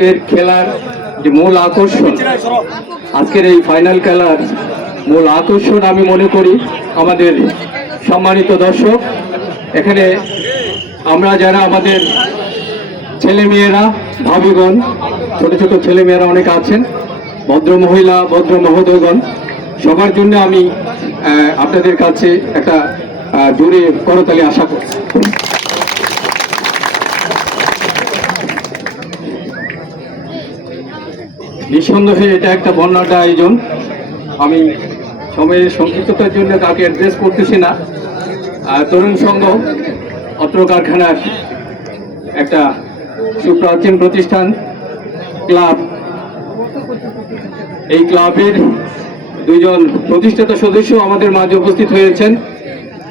আজকের খেলার যে মূল আকর্ষণ, আজকের এই ফাইনাল খেলার মূল আকর্ষণ আমি মনে করি আমাদের সম্মানিত দর্শক। এখানে আমরা যারা আমাদের ছেলেমেয়েরা, ভাবিগণ, ছোট ছোট ছেলেমেয়েরা অনেক আছেন, ভদ্র মহিলা, ভদ্র মহোদয়গণ, সবার জন্য আমি আপনাদের কাছে একটা জোরে করতালি আশা করছি। নিঃসন্দেহে এটা একটা বর্ণাঢ্য আয়োজন। আমি সময়ের সংক্ষিপ্ততার জন্য কাউকে অ্যাড্রেস করতেছি না। তরুণ সংঘ অত্র কারখানার একটা সুপ্রাচীন প্রতিষ্ঠান, ক্লাব। এই ক্লাবের দুইজন প্রতিষ্ঠাতা সদস্য আমাদের মাঝে উপস্থিত হয়েছেন,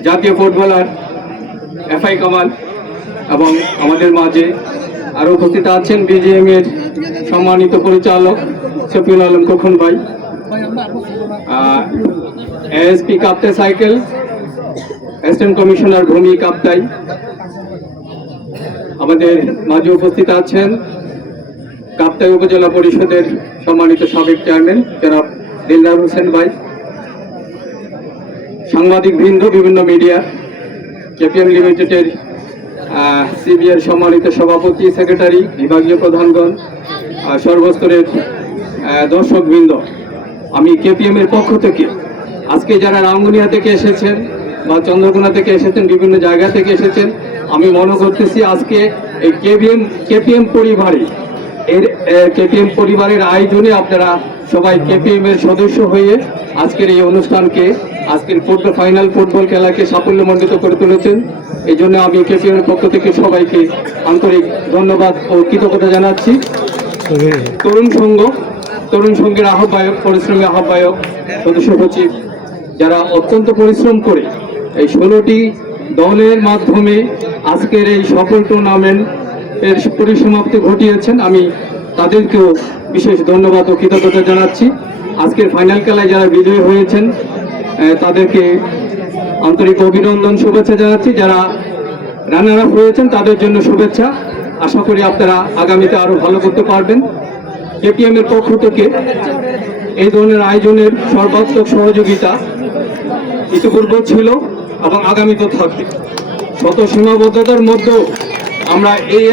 জাতীয় ফুটবলার এফআই কামাল, এবং আমাদের মাঝে আরও উপস্থিত আছেন বিজিএম এর সম্মানিত পরিচালক শফিউল আলম খোকন ভাই, ASP Kaptai cycle, assistant commissioner ভূমি কাপ্তাই। আমাদের মাঝে উপস্থিত আছেন কাপ্তাই উপজেলা পরিষদের সম্মানিত সাবেক চেয়ারম্যান জনাব দিলদার হোসেন ভাই, সাংবাদিক বৃন্দ, বিভিন্ন মিডিয়া, কেপিএম লিমিটেডের সিবিআর সম্মানিত সভাপতি, সেক্রেটারি, বিভাগীয় প্রধানগণ, সর্বস্তরের দর্শক বৃন্দ। আমি কেপিএম এর পক্ষ থেকে আজকে যারা রাঙ্গুনিয়া থেকে এসেছেন বা চন্দ্রকোনা থেকে এসেছেন, বিভিন্ন জায়গা থেকে এসেছেন, আমি মনে করতেছি আজকে এই কেপিএম পরিবারের আয়োজনে আপনারা সবাই কেপিএম এর সদস্য হয়ে আজকের এই অনুষ্ঠানকে, আজকের ফাইনাল ফুটবল খেলাকে সাফল্যমণ্ডিত করে তুলেছেন। এই জন্য আমি কেপিএম এর পক্ষ থেকে সবাইকে আন্তরিক ধন্যবাদ ও কৃতজ্ঞতা জানাচ্ছি। তরুণ সংঘের আহ্বায়ক, পরিশ্রমী আহ্বায়ক, সদস্য সচিব, যারা অত্যন্ত পরিশ্রম করে এই 16টি দলের মাধ্যমে আজকের এই সফল টুর্নামেন্টের পরিসমাপ্তি ঘটিয়েছেন, আমি তাদেরকেও বিশেষ ধন্যবাদ ও কৃতজ্ঞতা জানাচ্ছি। আজকের ফাইনাল খেলায় যারা বিজয়ী হয়েছেন তাদেরকে আন্তরিক অভিনন্দন, শুভেচ্ছা জানাচ্ছি। যারা রানার আপ হয়েছেন তাদের জন্য শুভেচ্ছা। আশা করি আপনারা আগামীতে আরো ভালো করতে পারবেন। কেপিএম এর পক্ষ থেকে এই ধরনের আয়োজনের সর্বাত্মক সহযোগিতা ইতিপূর্বে ছিল এবং আগামীতেও থাকবে। শত সীমাবদ্ধতার মধ্যেও আমরা এই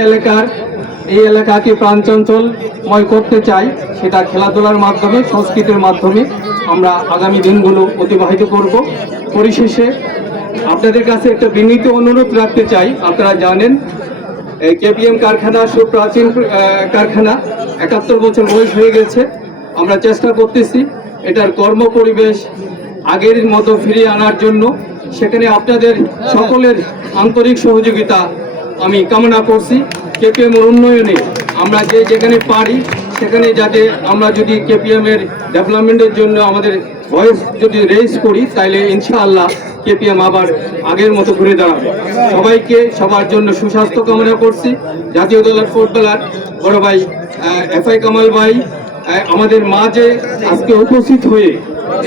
এলাকাকে প্রাণচঞ্চলময় করতে চাই, সেটা খেলাধুলার মাধ্যমে, সংস্কৃতির মাধ্যমে আমরা আগামী দিনগুলো অতিবাহিত করব। পরিশেষে আপনাদের কাছে একটা বিনীত অনুরোধ রাখতে চাই। আপনারা জানেন কেপিএম কারখানা সুপ্রাচীন কারখানা, 71 বছর বয়স হয়ে গেছে। আমরা চেষ্টা করতেছি এটার কর্ম পরিবেশ আগের মতো ফিরিয়ে আনার জন্য। সেখানে আপনাদের সকলের আন্তরিক সহযোগিতা আমি কামনা করছি। কেপিএম এর উন্নয়নে আমরা যেখানে পারি সেখানে যাতে আমরা যদি কেপিএম এর ডেভেলপমেন্টের জন্য আমাদের ভয়েস যদি রেজ করি, তাইলে ইনশাআল্লাহ কেপিএম আবার আগের মতো ঘুরে দাঁড়াবে। সবাইকে সবার জন্য সুস্বাস্থ্য কামনা করছি। জাতীয় দলের ফুটবলার বড় ভাই এফআই কামাল ভাই আমাদের মাঝে আজকে উপস্থিত হয়ে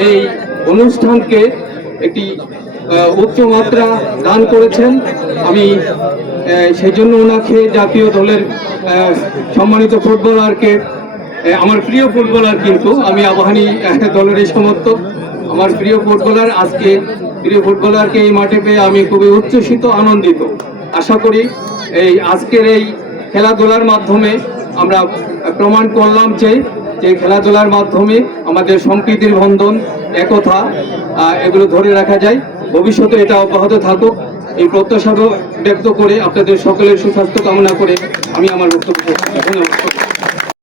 এই অনুষ্ঠানকে একটি উচ্চ মাত্রা দান করেছেন। আমি সেই জন্য ওনাকে, জাতীয় দলের সম্মানিত ফুটবলারকে, আমার প্রিয় ফুটবলার, কিন্তু আমি আবাহনী দলের সমর্থক, আমার প্রিয় ফুটবলার, আজকে প্রিয় ফুটবলারকে এই মাঠে পেয়ে আমি খুবই উচ্ছ্বসিত, আনন্দিত। আশা করি এই আজকের এই খেলাধুলার মাধ্যমে আমরা প্রমাণ করলাম যে খেলাধুলার মাধ্যমে আমাদের সম্প্রীতির বন্ধন, একতা, এগুলো ধরে রাখা যায়। ভবিষ্যতে এটা অব্যাহত থাকুক, এই প্রত্যাশা ব্যক্ত করে আপনাদের সকলের সুস্বাস্থ্য কামনা করে আমি আমার বক্তব্য ধন্যবাদ।